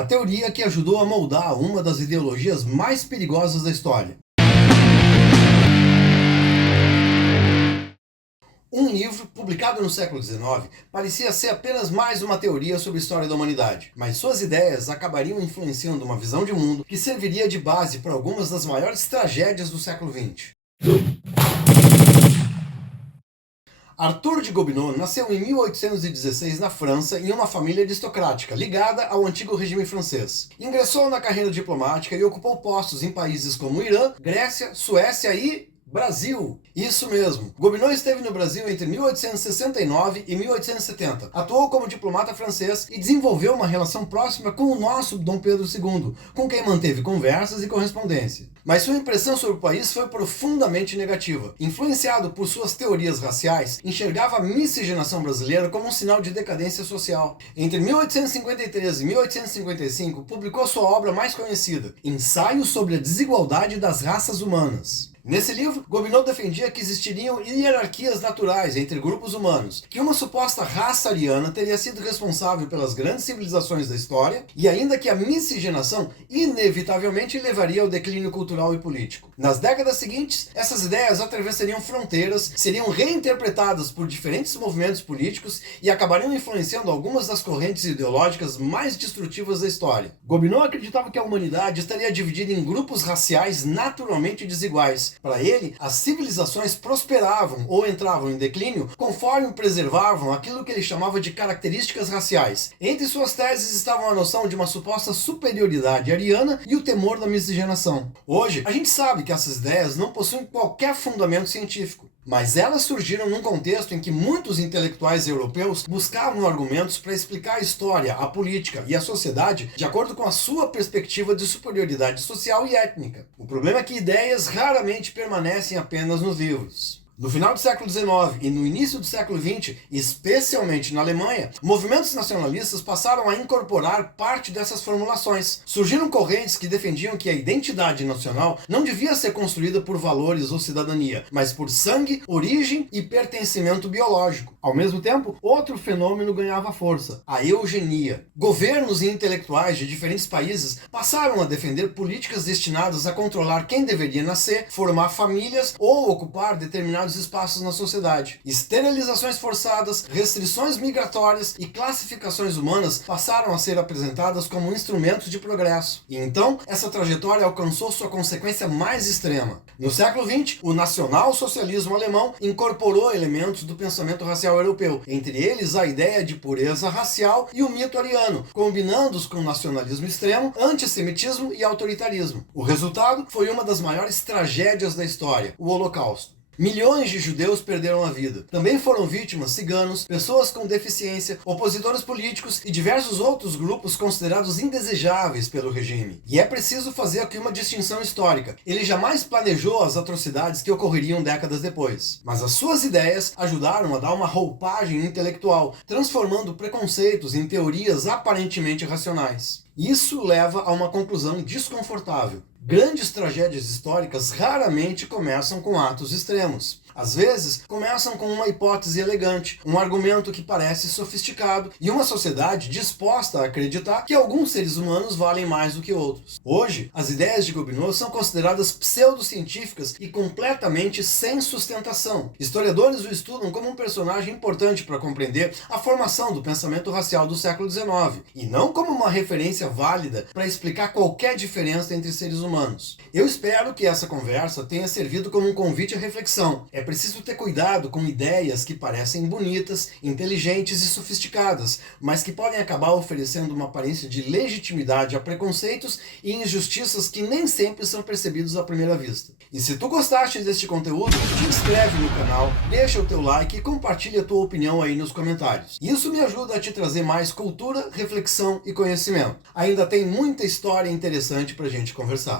a teoria que ajudou a moldar uma das ideologias mais perigosas da história. Um livro, publicado no século XIX, parecia ser apenas mais uma teoria sobre a história da humanidade, mas suas ideias acabariam influenciando uma visão de mundo que serviria de base para algumas das maiores tragédias do século XX. Arthur de Gobineau nasceu em 1816 na França em uma família aristocrática ligada ao antigo regime francês. Ingressou na carreira diplomática e ocupou postos em países como Irã, Grécia, Suécia e Brasil! Isso mesmo! Gobineau esteve no Brasil entre 1869 e 1870. Atuou como diplomata francês e desenvolveu uma relação próxima com o nosso Dom Pedro II, com quem manteve conversas e correspondência. Mas sua impressão sobre o país foi profundamente negativa. Influenciado por suas teorias raciais, enxergava a miscigenação brasileira como um sinal de decadência social. Entre 1853 e 1855, publicou sua obra mais conhecida, Ensaio sobre a Desigualdade das Raças Humanas. Nesse livro, Gobineau defendia que existiriam hierarquias naturais entre grupos humanos, que uma suposta raça ariana teria sido responsável pelas grandes civilizações da história, e ainda que a miscigenação inevitavelmente levaria ao declínio cultural e político. Nas décadas seguintes, essas ideias atravessariam fronteiras, seriam reinterpretadas por diferentes movimentos políticos e acabariam influenciando algumas das correntes ideológicas mais destrutivas da história. Gobineau acreditava que a humanidade estaria dividida em grupos raciais naturalmente desiguais. Para ele, as civilizações prosperavam ou entravam em declínio conforme preservavam aquilo que ele chamava de características raciais. Entre suas teses estavam a noção de uma suposta superioridade ariana e o temor da miscigenação. Hoje, a gente sabe que essas ideias não possuem qualquer fundamento científico, mas elas surgiram num contexto em que muitos intelectuais europeus buscavam argumentos para explicar a história, a política e a sociedade de acordo com a sua perspectiva de superioridade social e étnica. O problema é que ideias raramente permanecem apenas nos livros. No final do século XIX e no início do século XX, especialmente na Alemanha, movimentos nacionalistas passaram a incorporar parte dessas formulações. Surgiram correntes que defendiam que a identidade nacional não devia ser construída por valores ou cidadania, mas por sangue, origem e pertencimento biológico. Ao mesmo tempo, outro fenômeno ganhava força: a eugenia. Governos e intelectuais de diferentes países passaram a defender políticas destinadas a controlar quem deveria nascer, formar famílias ou ocupar determinados espaços na sociedade. Esterilizações forçadas, restrições migratórias e classificações humanas passaram a ser apresentadas como instrumentos de progresso. E então, essa trajetória alcançou sua consequência mais extrema. No século XX, o nacional-socialismo alemão incorporou elementos do pensamento racial europeu, entre eles a ideia de pureza racial e o mito ariano, combinando-os com nacionalismo extremo, antissemitismo e autoritarismo. O resultado foi uma das maiores tragédias da história, o Holocausto. Milhões de judeus perderam a vida. Também foram vítimas ciganos, pessoas com deficiência, opositores políticos e diversos outros grupos considerados indesejáveis pelo regime. E é preciso fazer aqui uma distinção histórica. Ele jamais planejou as atrocidades que ocorreriam décadas depois. Mas as suas ideias ajudaram a dar uma roupagem intelectual, transformando preconceitos em teorias aparentemente racionais. Isso leva a uma conclusão desconfortável. Grandes tragédias históricas raramente começam com atos extremos. Às vezes, começam com uma hipótese elegante, um argumento que parece sofisticado e uma sociedade disposta a acreditar que alguns seres humanos valem mais do que outros. Hoje, as ideias de Gobineau são consideradas pseudocientíficas e completamente sem sustentação. Historiadores o estudam como um personagem importante para compreender a formação do pensamento racial do século XIX, e não como uma referência válida para explicar qualquer diferença entre seres humanos. Eu espero que essa conversa tenha servido como um convite à reflexão. É preciso ter cuidado com ideias que parecem bonitas, inteligentes e sofisticadas, mas que podem acabar oferecendo uma aparência de legitimidade a preconceitos e injustiças que nem sempre são percebidos à primeira vista. E se tu gostaste deste conteúdo, te inscreve no canal, deixa o teu like e compartilha a tua opinião aí nos comentários. Isso me ajuda a te trazer mais cultura, reflexão e conhecimento. Ainda tem muita história interessante pra gente conversar.